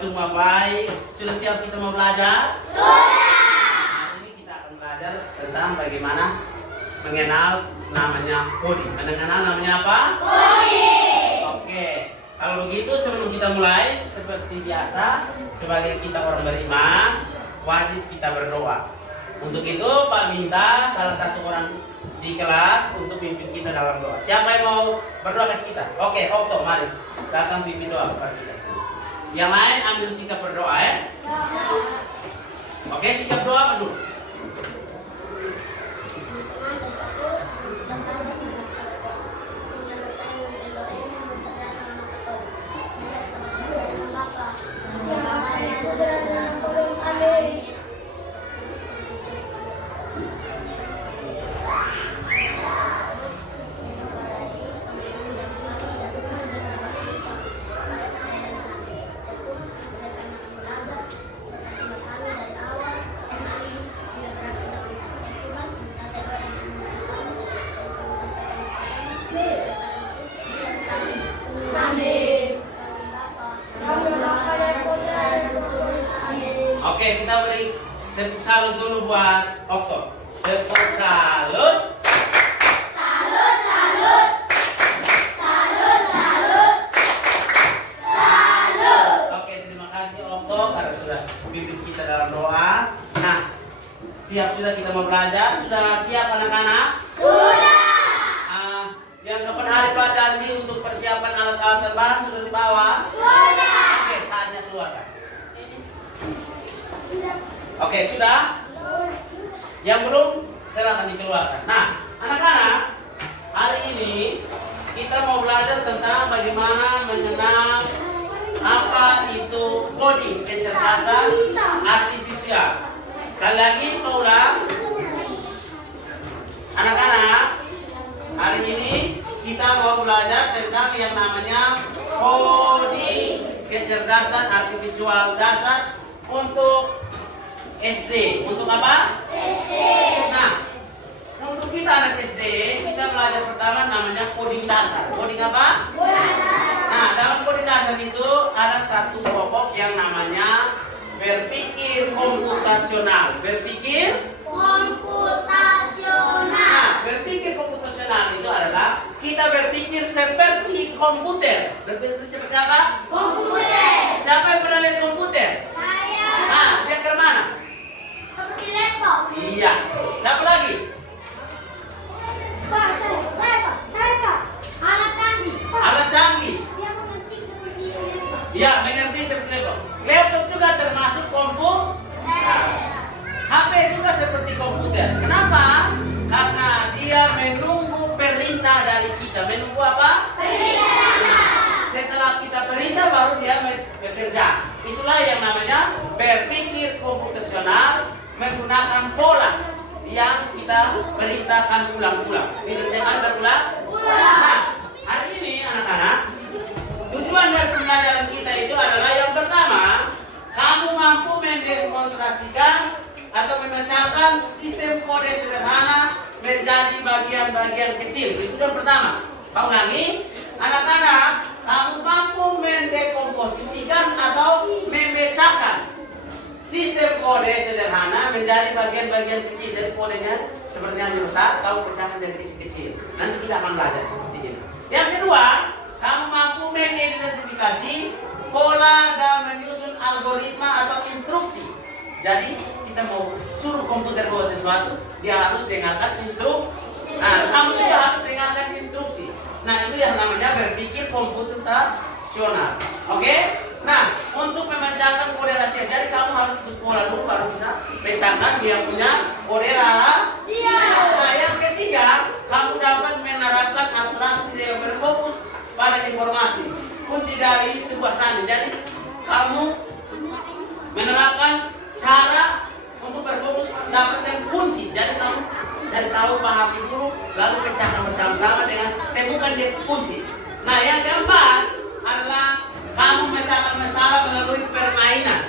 semua baik? Sudah siap kita mau belajar? Sudah. Hari ini kita akan belajar tentang bagaimana mengenal namanya coding. Mengenal namanya apa? Coding. Oke. Kalau begitu sebelum kita mulai, seperti biasa, sebagai kita orang beriman, wajib kita berdoa. Untuk itu Pak minta salah satu orang di kelas untuk pimpin kita dalam doa. Siapa yang mau berdoa kasih kita? Oke, Okto, mari datang pimpin doa kepada kita. Yang lain ambil sikap berdoa ya. Oke, sikap doa apa dulu? Oke, kita beri tepuk salut dulu buat Okto. Tepuk salut. Salut, salut. Salut, salut. Salut. Oke, terima kasih Okto karena sudah pimpin kita dalam doa. Nah, siap sudah kita mau belajar? Sudah siap anak-anak? Sudah. Yang kapan hari Pak janji untuk persiapan alat-alat dan bahan sudah dibawa? Sudah. Oke, saatnya keluarkan. Oke, sudah? Yang belum, silakan dikeluarkan. Nah, anak-anak, hari ini kita mau belajar tentang bagaimana mengenal apa itu coding, kecerdasan artifisial. Sekali lagi, Pak ulang. Anak-anak, hari ini kita mau belajar tentang yang namanya coding, kecerdasan artifisial dasar untuk SD. Untuk apa? SD. Nah, untuk kita anak SD, kita belajar pertama namanya coding dasar. Coding apa? Nah, dalam coding dasar itu ada satu pokok yang namanya berpikir komputasional. Berpikir? Komputasional. Nah, berpikir komputasional itu adalah kita berpikir seperti komputer. Berpikir seperti apa? Komputer. Siapa yang pernah lihat komputer? Saya. Nah, dia ke mana? Seperti laptop. Iya. Siapa lagi? Pak, saya Pak. Alat canggih. Pak. Alat canggih. Dia mengerti seperti laptop. Iya, mengerti seperti laptop. Laptop juga termasuk komputer. HP juga seperti komputer. Kenapa? Karena dia menunggu perintah dari kita. Menunggu apa? Perintah. Setelah kita perintah baru dia bekerja. Itulah yang namanya berpikir komputasional menggunakan pola yang kita perintahkan ulang-ulang. Perintahkan berulang. Nah, hari ini anak-anak, tujuan dari pembelajaran kita itu adalah yang pertama, kamu mampu mendemonstrasikan atau memecahkan sistem kode sederhana menjadi bagian-bagian kecil. Itu yang pertama. Pak ulangi, anak-anak, kamu mampu mendekomposisikan atau memecahkan sistem kode sederhana menjadi bagian-bagian kecil. Dari kodenya sebenarnya besar, kamu pecahkan jadi kecil-kecil. Nanti kita akan belajar seperti ini. Yang kedua, kamu mampu mengidentifikasi pola dan menyusun algoritma atau instruksi. Jadi kita mau suruh komputer buat sesuatu, dia harus dengarkan instruksi. Nah, kamu juga harus dengarkan instruksi. Nah, itu yang namanya berpikir komputasional. Oke? Nah, untuk memecahkan kode rahasia, jadi kamu harus ikut pola dulu baru bisa pecahkan dia punya kode rahasia. Nah, yang ketiga, kamu dapat menerapkan abstraksi yang berfokus pada informasi. Kunci dari sebuah sandi. Jadi, kamu menerapkan cara untuk berfokus mendapatkan kunci. Jadi kamu cari tahu, pahami dulu, lalu pecahkan bersama-sama dengan temukan dia kunci. Nah, yang keempat adalah kamu memecahkan masalah melalui permainan.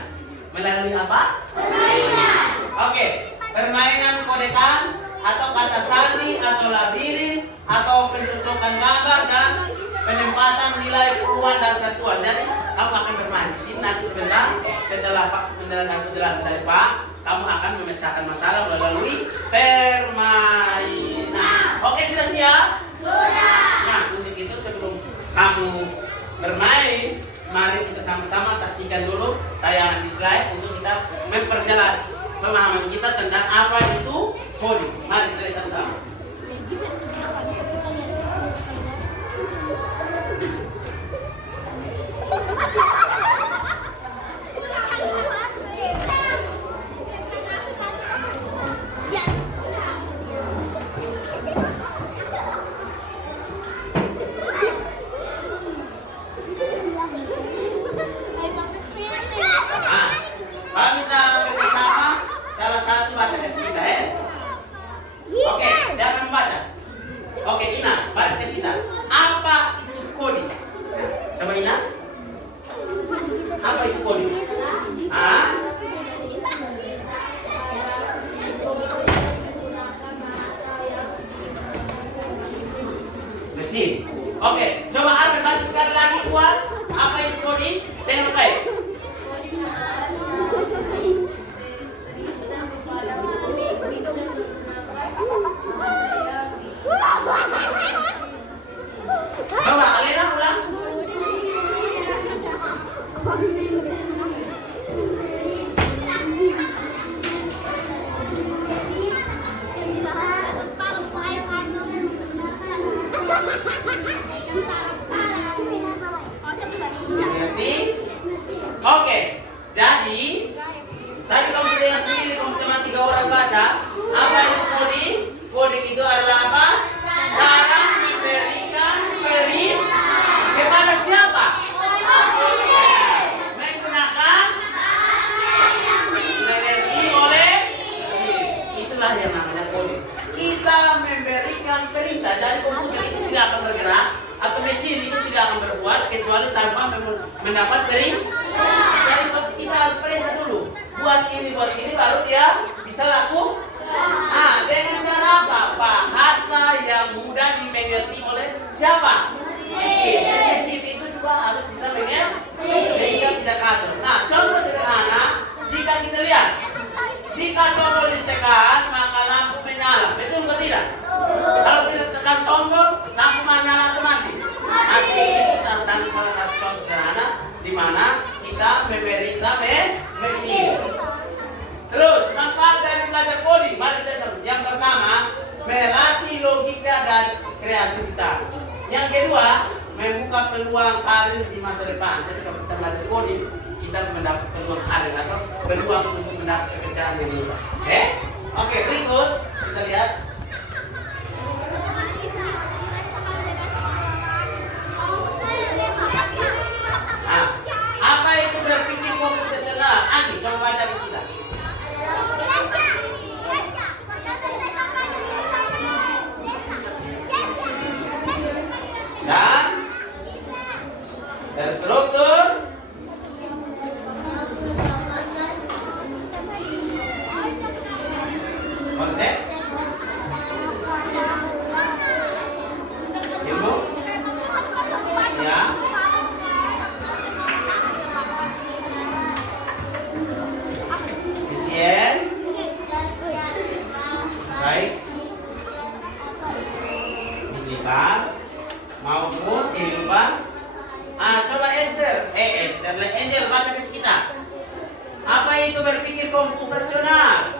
Melalui apa? Permainan. Oke, permainan kodekan atau kata sandi atau labirin atau pencocokan gambar dan penempatan nilai puluhan dan satuan. Jadi kamu akan bermain di sini. Nanti sebentar setelah Pak mendengarkan penjelasan dari Pak, kamu akan memecahkan masalah melalui permainan. Oke, sudah siap? Sudah. Nah, untuk itu sebelum kamu bermain, mari kita sama-sama saksikan dulu tayangan di slide untuk kita memperjelas pemahaman kita tentang apa itu coding. Mari kita lihat sama-sama. Pak minta bersama salah satu baca ke kita ya. Oke, siapa yang membaca? Oke, Ina, baca ke kita. Apa itu coding? Coba Ina. Apa itu coding? Ah? Mesin. Oke, coba Arvin baca sekali lagi kuat. Apa itu coding? Dengan baik. Coba Alena ulang. Mengerti? Oke. Jadi tadi kamu sudah yang sendiri teman-teman 3 orang baca. Apa itu coding? Coding itu adalah apa? Cara memberikan perintah kepada siapa? Menggunakan mengerti oleh itulah yang namanya coding. Kita memberikan perintah. Jadi komputer itu tidak akan bergerak atau mesin itu tidak akan berbuat kecuali tanpa mendapat perintah. Jadi kita harus perintah dulu. Buat ini baru dia bisa laku. Ah, dengan cara apa? Bahasa yang mudah dimengerti oleh siapa? Mesin. Mesin itu juga harus bisa mengerti sehingga tidak kacau. Nah, contoh sederhana, jika kita lihat, jika tombol ditekan maka lampu menyala, betul atau tidak? Kalau tidak tekan tombol, lampu menyala otomatis. Nah, itu salah satu contoh sederhana di mana kita memerintah mesin. Terus manfaat dari belajar coding, mari kita lihat. Yang pertama, melatih logika dan kreativitas. Yang kedua, membuka peluang karir di masa depan. Jadi kalau kita belajar coding, kita mendapat peluang karir atau peluang untuk mendapat pekerjaan yang mudah. Oke, berikut kita lihat. Nah, apa itu berpikir komputasional? Andi, coba baca di sini. Dan terstruktur, konsep, ilmu, ya, efisien, baik, digital maupun kehidupan. Coba Angel baca ke kita. Apa itu berpikir komputasional?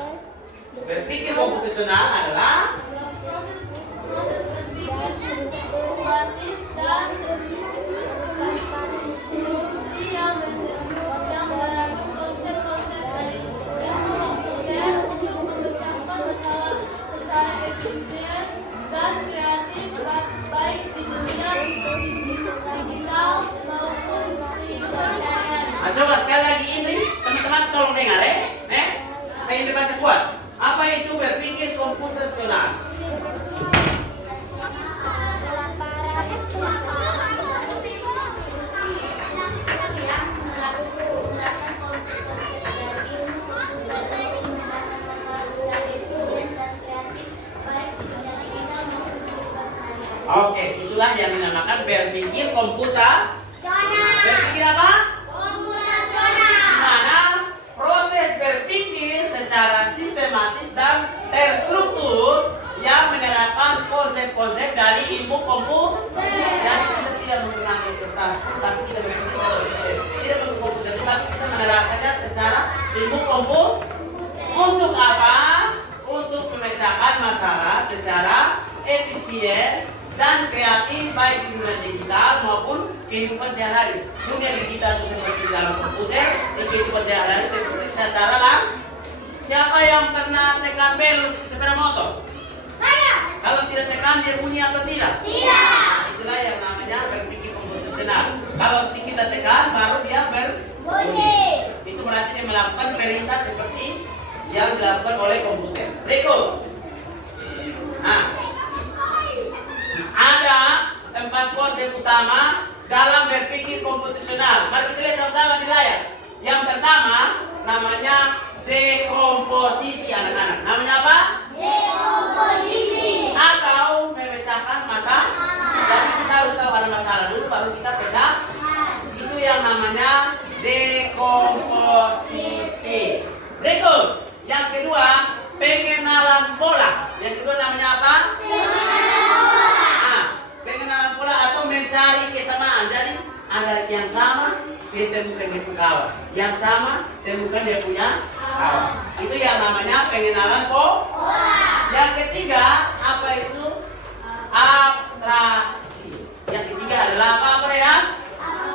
Berpikir komputasional adalah proses berpikir sistematis dan instruksi yang merangkum konsep-konsep dari ilmu komputer untuk memecahkan masalah secara efisien dan kreatif, baik di dunia digital maupun kehidupan sehari-hari. coba sekali lagi ini, teman-teman tolong dengar supaya ini baca kuat. Apa itu berpikir komputasional? Oke, itulah yang dinamakan berpikir komputer. Berpikir apa? terstruktur yang menerapkan konsep-konsep dari ilmu komputer. Jadi kita tidak menggunakan kertas pun, tapi kita tidak menggunakan komputer, tapi kita menerapkannya secara ilmu komputer. Untuk apa? Untuk memecahkan masalah secara efisien dan kreatif baik di dunia digital maupun kehidupan sehari-hari. Dunia digital itu seperti dalam komputer, di kehidupan sehari-hari seperti secara langsung. Siapa yang pernah tekan bel sepeda motor? Saya. Kalau tidak tekan dia bunyi atau tidak? Tidak. Itulah yang namanya berpikir komputasional. Kalau kita tekan baru dia Bunyi. Itu berarti dia melakukan perintah seperti yang dilakukan oleh komputer. Berikut. Nah, ada 4 konsep utama dalam berpikir komputasional. Mari kita lihat sama-sama di layar. Yang pertama namanya dekomposisi anak-anak. Namanya apa? Dekomposisi. Atau memecahkan masalah. Jadi kita harus tahu ada masalah dulu baru kita pecah. Itu yang namanya dekomposisi. Berikut. Yang kedua, pengenalan pola. Yang kedua namanya apa? Pengenalan pola atau mencari kesamaan. Jadi ada yang sama, ditemukan dia punya kawan. Yang sama, temukan dia punya kawan. Itu yang namanya pengenalan pola. Yang ketiga, apa itu? Abstraksi. Yang ketiga adalah apa ya?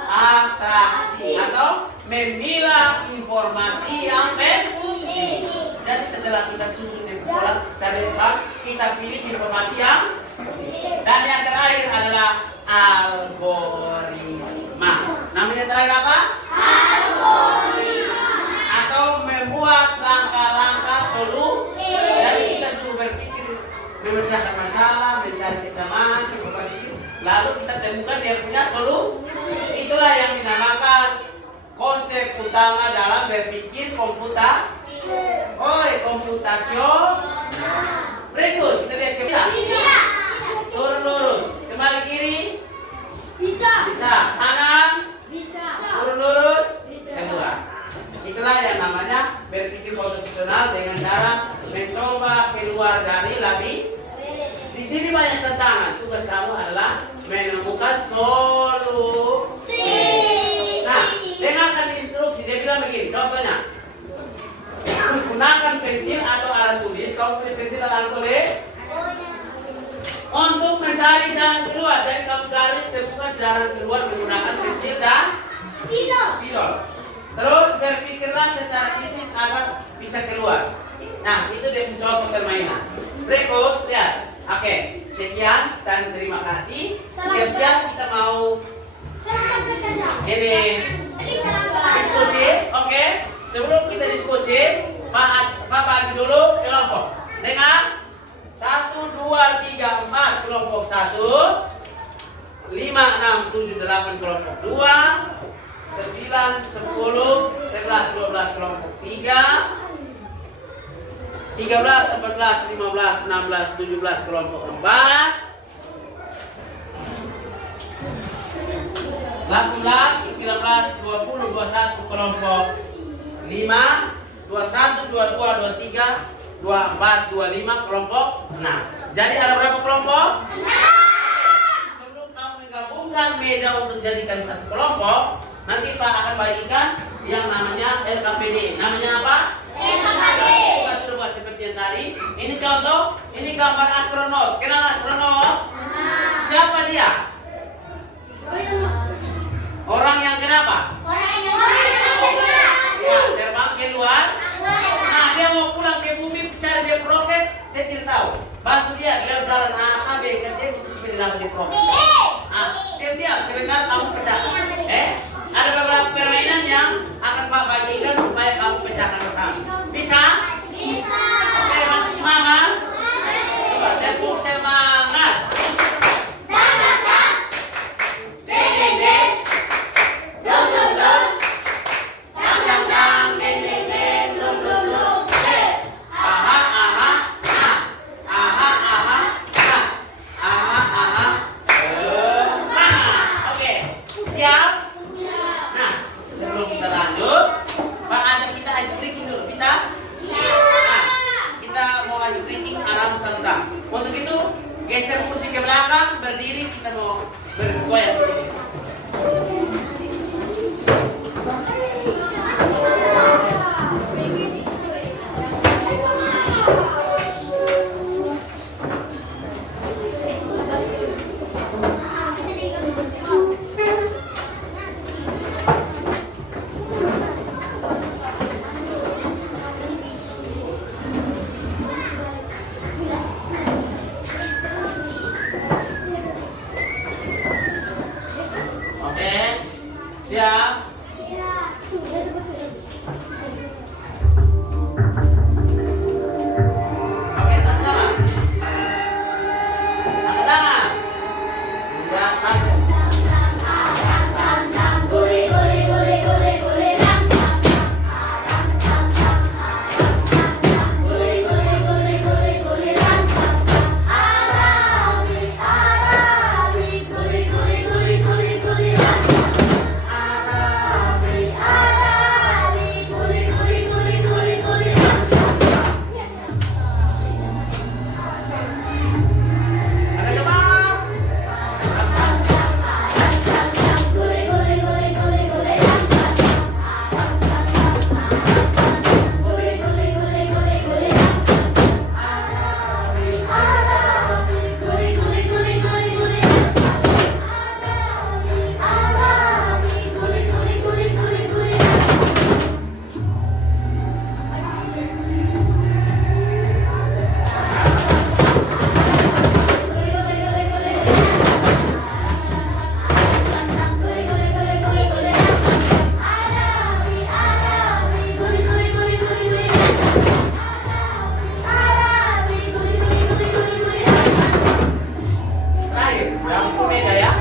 Abstraksi atau memilah informasi yang penting. Jadi setelah kita susun di pola, cari depan, kita pilih informasi yang dan yang terakhir adalah algoritma. Namanya terakhir apa? Algoritma. Atau membuat langkah-langkah solusi. Jadi kita suruh berpikir, memecahkan masalah, mencari kesamaan, lalu kita temukan dia punya solusi. Itulah yang dinamakan konsep utama dalam berpikir komputasional. Berikut kita lihat ke belakang. Turun lurus, kembali kiri. Bisa. Kanan. Bisa. Turun lurus. Keluar. Itulah yang namanya berpikir komputasional dengan cara mencoba keluar dari labirin. Di sini banyak tantangan. Tugas kamu adalah menemukan solusi. Nah, dengarkan instruksi. Dia bilang begini, contohnya. Gunakan pensil atau alat tulis. Kamu punya pensil atau alat tulis? Untuk mencari jalan keluar. Jadi kamu cari semua jalan keluar menggunakan pensil dan spidol. Terus berpikirlah secara kritis agar bisa keluar. Nah, itu dia contoh permainan. Berikut, lihat. Oke, sekian dan terima kasih. Siap-siap kita mau ini diskusi. Oke, sebelum kita diskusi, Pak bagi dulu kelompok. Dengar? 1, 2, 3, 4 kelompok 1, 5, 6, 7, 8 kelompok 2, 9, 10, 11, 12 kelompok 3, 13, 14, 15, 16, 17 kelompok 4, 18, 19, 20, 21 kelompok 5, 21, 22, 23, 24, 25 kelompok 6. Jadi ada berapa kelompok? 6. Sebelum kamu menggabungkan meja untuk jadikan satu kelompok, nanti Pak akan bagikan yang namanya LKPD. Namanya apa? LKPD. Kita sudah buat seperti yang tadi. Ini contoh, ini gambar astronot. Kenal astronot? Siapa dia? Orang yang kenapa? Ya, terbang keluar. Nah, dia mau pulang ke bumi, cari dia roket, dia tidak tahu. Bantu dia, lewat jalan A, B, ke C untuk supaya dia dapat di roket. Diam-diam, sebentar kamu pecahkan. Ada beberapa permainan yang akan Pak bagikan supaya kamu pecahkan bersama. Bisa? Bisa. Oke, masih semangat? Coba tepuk semangat. bergoyang sedikit. Oke, siap. Oke, sama-sama. Angkat tangan. Sudah satu. Angkat cepat. Terakhir, yang meja ya.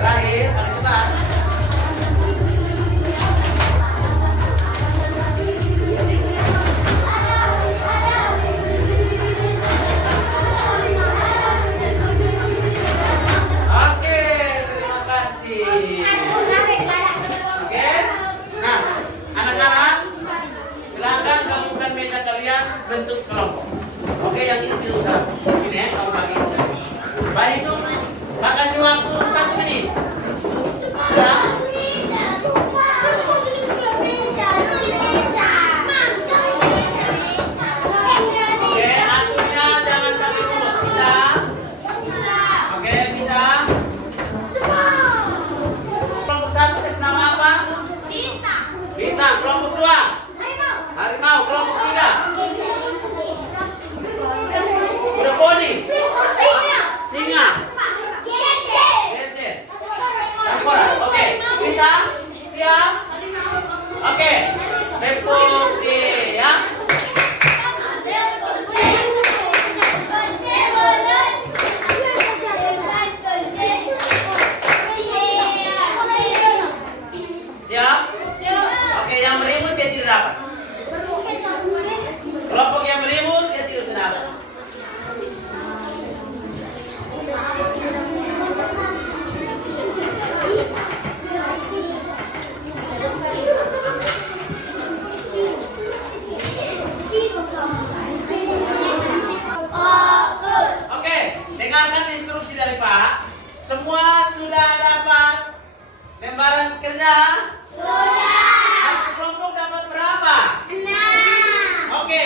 Terakhir, paling cepat. Oke, terima kasih. Oke. Nah, anak-anak, silakan gabungkan meja kalian bentuk kelompok. Oke, yang ini dulu Sar. Ini ya, kamu bagi. Baik itu, kasih waktu 1 menit. Sudah? Oke, aturnya jangan sampai lumut. Bisa? Oke, bisa. Kelompok 1 kasih nama apa? Bintang. Kelompok 2 harimau. Kelompok 3 kuda poni. Singa. Gece. Tengkorak. Oke, bisa? Siap? Oke, tepuk ya. Siap? Oke, yang meribut dia tidak dapat. Kelompok yang meribut dia tidak sedapat. Oke, dengarkan instruksi dari Pak. Semua sudah dapat lembaran kerja? Satu kelompok dapat berapa? Oke,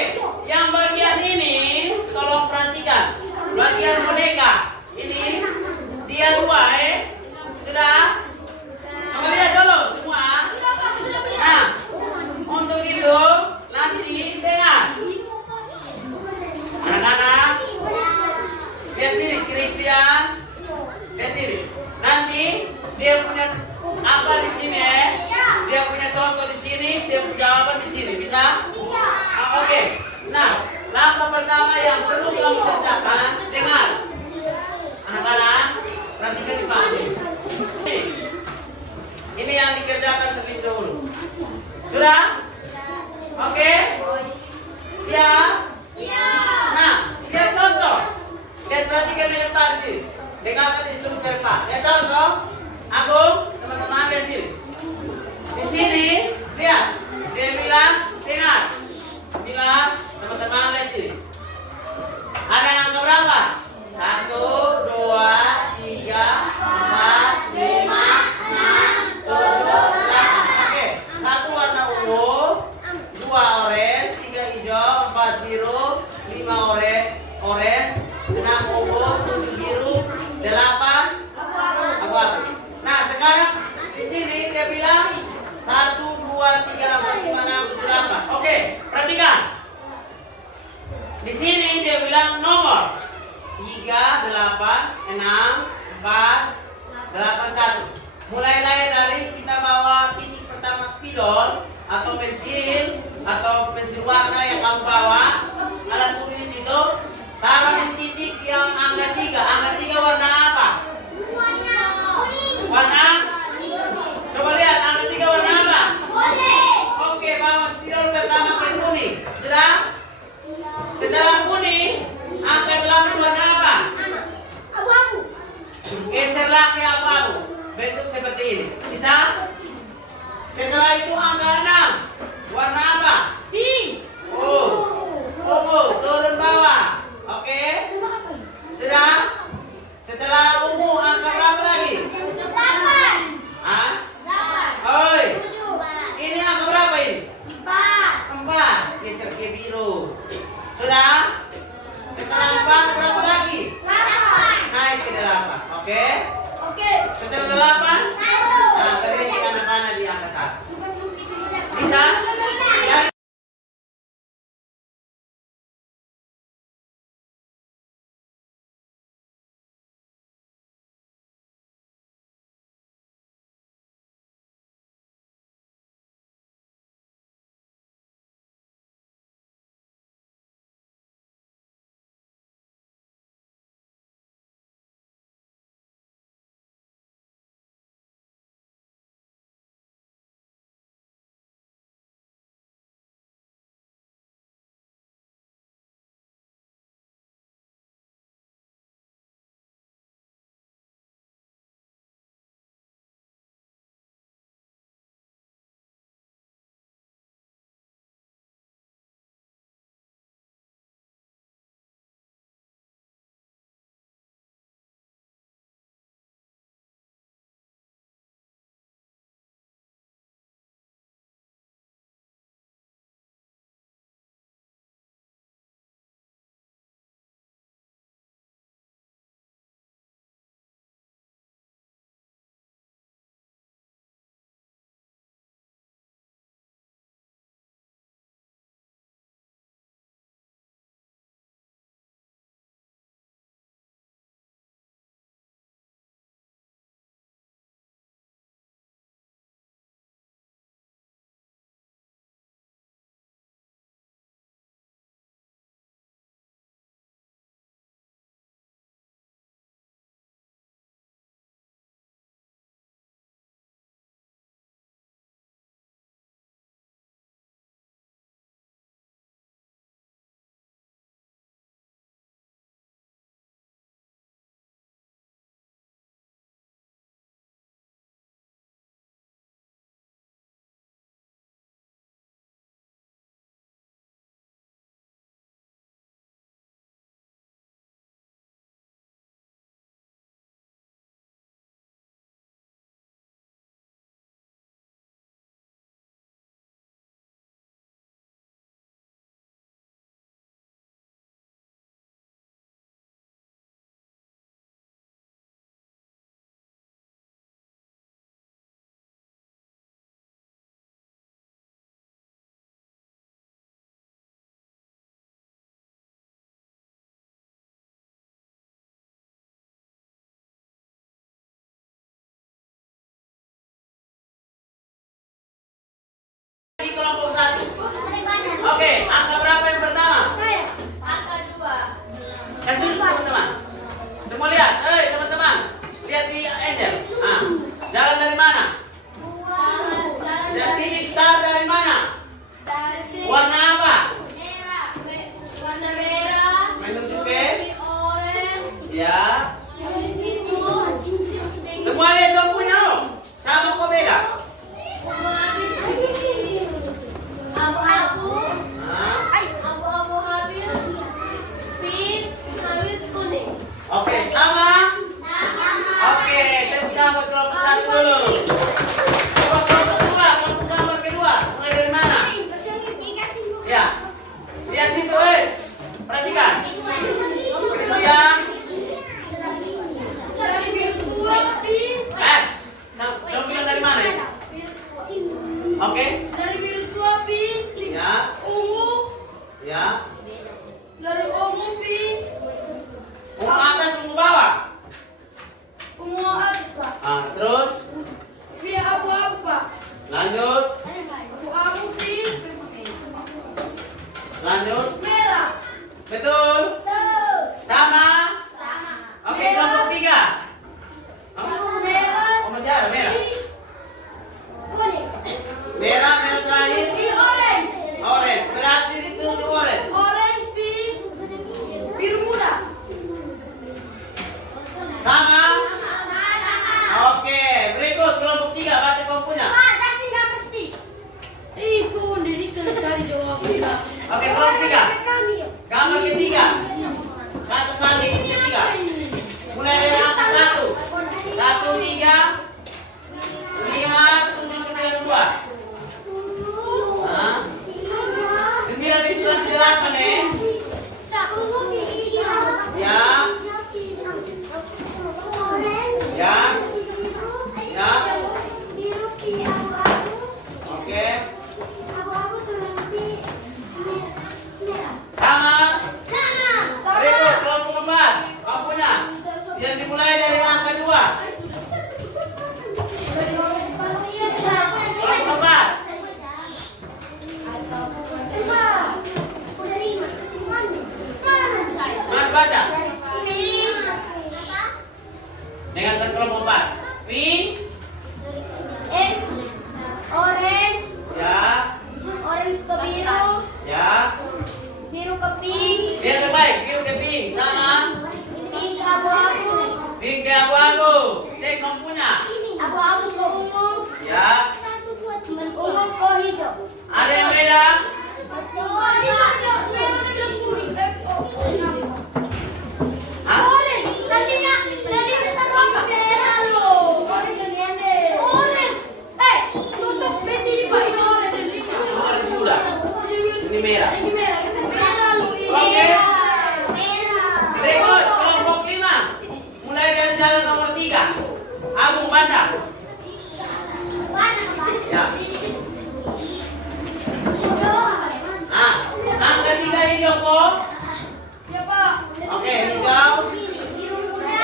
yang bagian ini tolong perhatikan. Bagian boneka ini dia 2 sudah? Coba lihat dulu semua. Nah, untuk itu nanti dengar. Anak-anak, lihat sini Christian. Lihat sini. Nanti dia punya apa di sini Dia punya contoh di sini, dia punya jawaban di sini. Bisa? Oke. Nah, langkah pertama yang perlu kamu kerjakan, dengar. Anak-anak, perhatikan di Pak. Ini yang dikerjakan terlebih dahulu. Sudah? Oke? Siap? Nah, lihat contoh. Dengarkan instruksi dari Pak. Ya contoh, Agung, teman-teman lihat sini. Di sini, lihat. Dia bilang, dengar. Bilang, teman-teman lihat sini. Ada angka berapa? 1, 2, 3, 4, 5, 6, 7, 8. Oke, 1 warna ungu, 2 orange, 3 hijau, 4 biru, 5 orange, 6 ungu, 7 biru, 8 abu-abu. Nah, sekarang di sini dia bilang 1, 2, 3, 4, 5, 6, 7, 8. Oke, perhatikan. Di sini dia bilang nomor 3, 8, 6, 4, 8, 1. Mulailah dari kita bawa titik pertama spidol atau pensil warna yang kamu bawa, alat tulis itu, taruh di titik yang angka 3. Angka 3 warna apa? Warna? Coba lihat angka 3 warna apa? Oke, bawa spidol pertama ke kuning. Sudah? Setelah kuning, angka 8 warna apa? Geserlah ke abu-abu. Bentuk seperti ini. Bisa? Setelah itu angka 6. Warna apa? Ungu. Turun bawah. Oke? Sudah? Setelah ungu, angka berapa lagi? Hah? Oi. Ini angka berapa ini? 4. Geser ke biru. Sudah? Setelah 4 berapa lagi? Naik ke 8. Oke? Setelah 8? Nah, berhenti panah-panah di angka 1. Bisa? Ya. Kelompok 1. Oke, angka berapa yang pertama? Kasih dulu teman-teman. Semua lihat, teman-teman. Lihat di ender. Jalan dari mana? Dan titik start dari mana? Warna apa? Warna merah. Menuju ke? Orange. Ya. Ini Semua ada yang punya loh. Sama kok beda. Abu-abu. Hah? Abu-abu habis. Pink habis kuning. Oke, sama. Oke, tepuk tangan buat kelompok satu dulu. Coba kelompok kedua, kelompok gambar kedua. Mulai dari mana? Ya. Lihat situ, perhatikan. Christian. Kamu bilang dari mana ya? Oke. Dari biru tua pink. Ya. Ungu. Ya. Dari ungu pink. Ungu atas, ungu bawah. Ungu atas pak. Terus Pink abu-abu pak. lanjut. Abu-abu pink. Lanjut. Merah. Betul. Sama. Oke, kelompok tiga. Merah. Oh, masih ada merah. Kuning. Merah, merah terakhir. Pink orange. Orange. Berarti ditunjuk orange. Orange pink. Biru muda. Sama. Oke, berikut kelompok tiga. Baca kelompoknya. Itu dari cari jawabannya. Oke, kelompok tiga. Gambar ketiga. Kata sandi ketiga. Mulai dari angka 1, 1, 3, 5, 7, 9, 2. 9 itu kan 8 ya. Ya. Ya. Ya. Oke. Sama. Berikut kelompok kembar. Kelompoknya yang dimulai dari angka 2. Kelompok kembar. Mas baca. Dengarkan kelompok kembar. Pink. Orange, Ya. orange ke biru, Ya. biru ke pink, Lihat yang baik. Biru ke pink. Sama. pink ke abu-abu, Pink ke abu-abu. Cek kelompoknya. abu-abu ke ungu, Ya. ungu ke hijau. Ada yang beda? Hah? Orange, tadinya kita rombak. Orange, cocok besi di Pak, ini orange ini. Orange muda. Ini merah. Ini merah, merah lu. Oke. Merah. Berikut kelompok 5. Mulai dari jalan nomor 3. Agung baca. Ya. Angka 3 hijau kok. Ya Pak. Oke, hijau. Biru muda.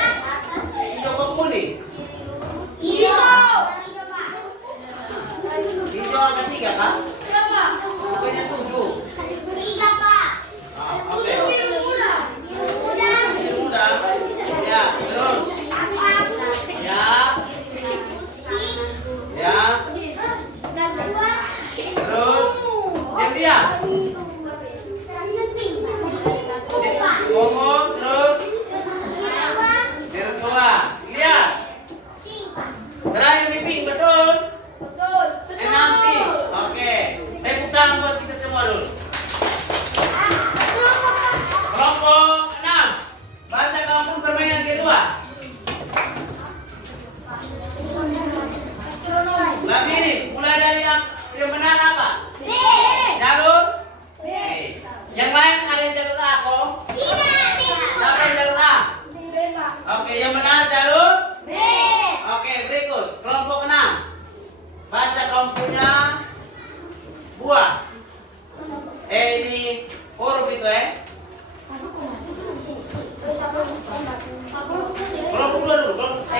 Hijau kok kuning. Hijau. Hijau angka 3 kah? Ya Pak. Pokoknya 7. 3 Pak. Oke. Biru muda. Biru muda. Ya, terus. Ya. Ya. Terus. Diam. Ungu, terus. Biru tua. Lihat. Terakhir di pink, betul? Betul. 6 pink. Oke. Tepuk tangan buat kita semua dulu. Kelompok 6. Baca kelompok permainan kedua. Nah ini, mulai dari yang benar apa? Jalur? B. Yang lain ada yang jalur A kok? Siapa yang jalur A? Oke, yang benar jalur? Oke, berikut. Kelompok 6. Baca kelompoknya buah. Ini huruf itu Kelompok dulu. Kelompok 6.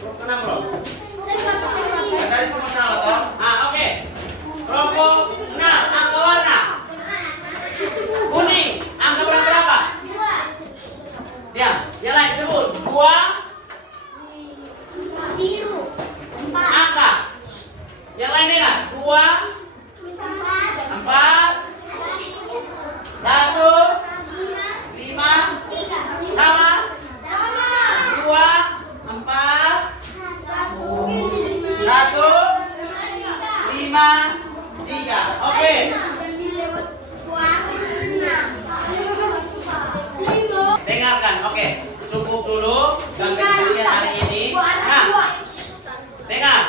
Kelompok 6 belum? Tadi semua salah toh? Oke. Kelompok 6. Angka warna. Kuning. Angka berapa? Ya, yang lain sebut. 2. Biru. Angka. Yang lain dengar. 2. 4. 1. 5. Sama. 2. 4. 3. Oke. Dengarkan, oke. Cukup dulu sampai sekian hari ini. Nah, dengar.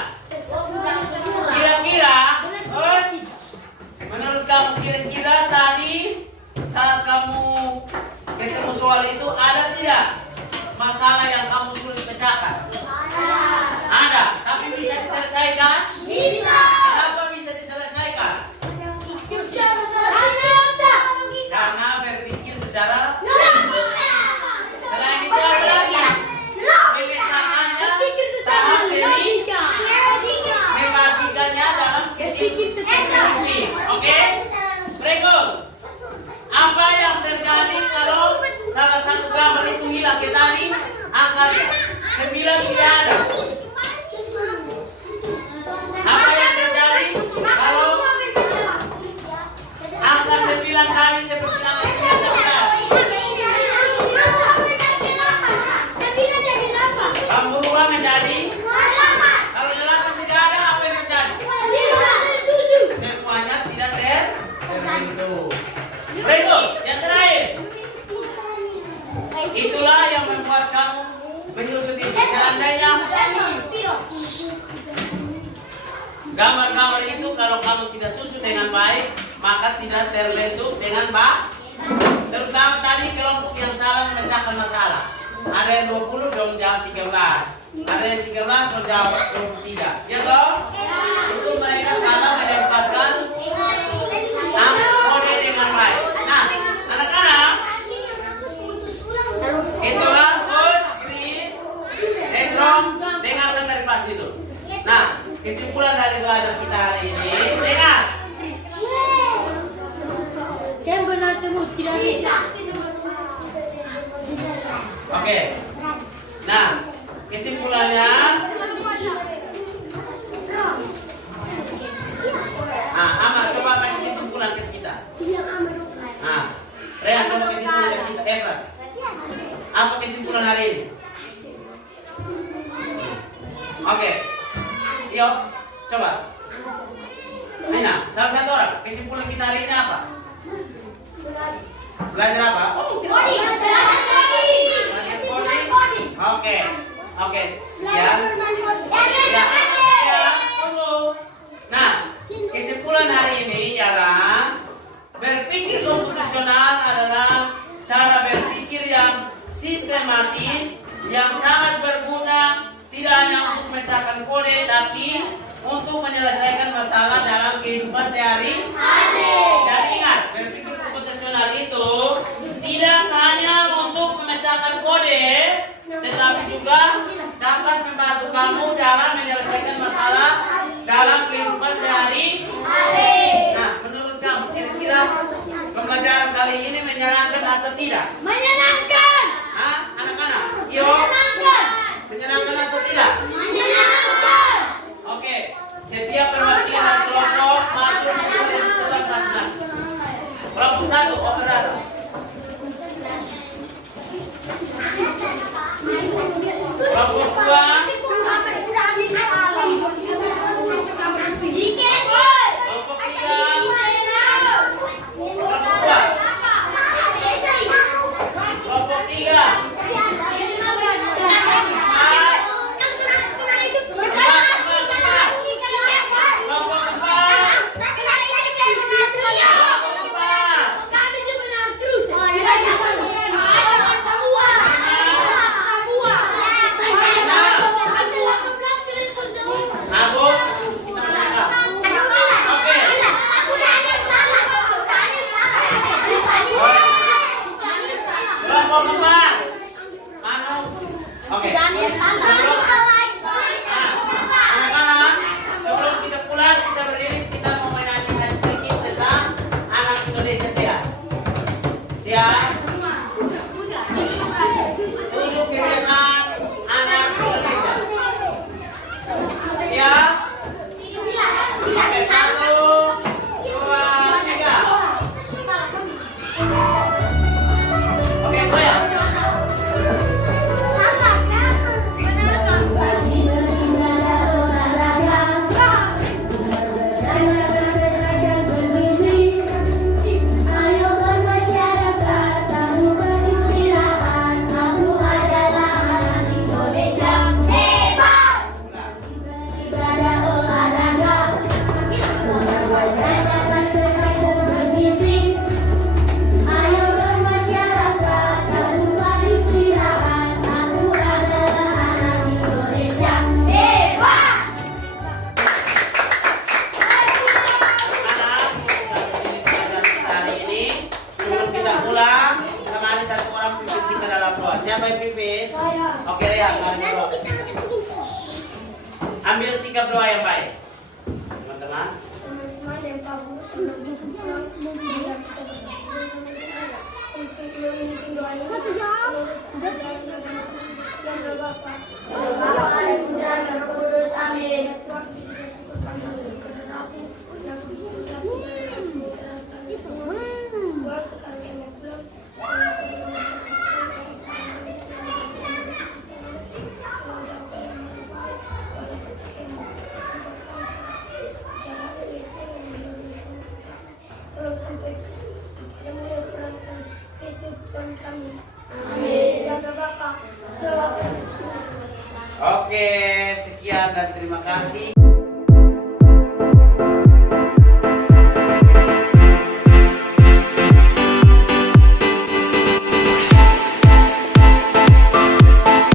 Kira-kira, menurut kamu kira-kira tadi saat kamu ketemu soal itu ada tidak masalah yang kamu sulit pecahkan? Ada, tapi bisa diselesaikan? Bisa. Kenapa bisa diselesaikan? Karena berpikir secara selain itu ada lagi memecahkannya tahap dari membagikannya dalam kecil-kecil. Oke? Berikut. Apa yang terjadi kalau salah satu gambar itu hilang? Kita tadi angka 9 tidak ada. Apa yang terjadi kalau angka 9 tadi seperti angka 9 tidak ada? Kamu berubah menjadi kalau 8 tidak ada, apa yang terjadi? Semuanya tidak terbentuk. Berikut, yang terakhir. Itulah yang membuat kamu menyusun itu. Seandainya gambar-gambar itu kalau kamu tidak susun dengan baik, maka tidak terbentuk dengan baik. Terutama tadi kelompok yang salah memecahkan masalah. Ada yang 20 dong jawab 13. Ada yang 13 dong jawab 23. Ya toh? Itu mereka salah menempatkan kode dengan baik. Nah, anak-anak, itulah Coach Chris, Esrom, dengarkan dari pas itu. Nah, kesimpulan dari belajar kita hari ini, dengar. Yang benar terus tidak bisa. Oke. Nah, kesimpulannya, Amak coba kasih kesimpulan ke kita. Rehan coba kesimpulan ke kita. Eva, apa kesimpulan hari ini? Oke. Yo, coba. Aina, salah satu orang. Kesimpulan kita hari ini apa? Belajar apa? Oh, kita belajar coding. Oke. Oke. Sekian. Ya, tunggu. Nah, kesimpulan hari ini ialah berpikir komputasional adalah cara berpikir yang sistematis, yang sangat berguna tidak hanya untuk memecahkan kode, tapi untuk menyelesaikan masalah dalam kehidupan sehari-hari. Jadi ingat, berpikir komputasional itu tidak hanya untuk memecahkan kode, tetapi juga dapat membantu kamu dalam menyelesaikan masalah dalam kehidupan sehari-hari. Nah, menurut kamu, kira-kira pembelajaran kali ini menyenangkan atau tidak? Menyenangkan. Hah? Anak-anak? Yo? Menyenangkan. Menyenangkan atau tidak? Menyenangkan. Oke. Setiap perwakilan dari kelompok maju memberi tugas masing-masing. Kelompok 1, operator. Kelompok 2, kelompok 3, kelompok 3. Oke. Anak-anak, sebelum kita pulang, kita berdiri, kita mau menyanyikan sedikit tentang anak Indonesia sehat. Siap? 7 kebiasaan anak Indonesia. Siap? Oke, 1, 2, 3. Oke, goyang. Pipin? Saya. Oke, Rehan, mari Nanti berdoa. kita ketemu semua. Ambil sikap doa yang baik. Teman-teman. Teman-teman yang bagus sebelum pulang bila kita memimpin doa ini. 1 jam. Dan Bapa. Bapa dan Putra dan Roh Kudus. Amin. Tolong sampaikan kepada mulia perancang Kristus Tuhan kami. Amin. Jaga Bapa. Oke, sekian dan terima kasih.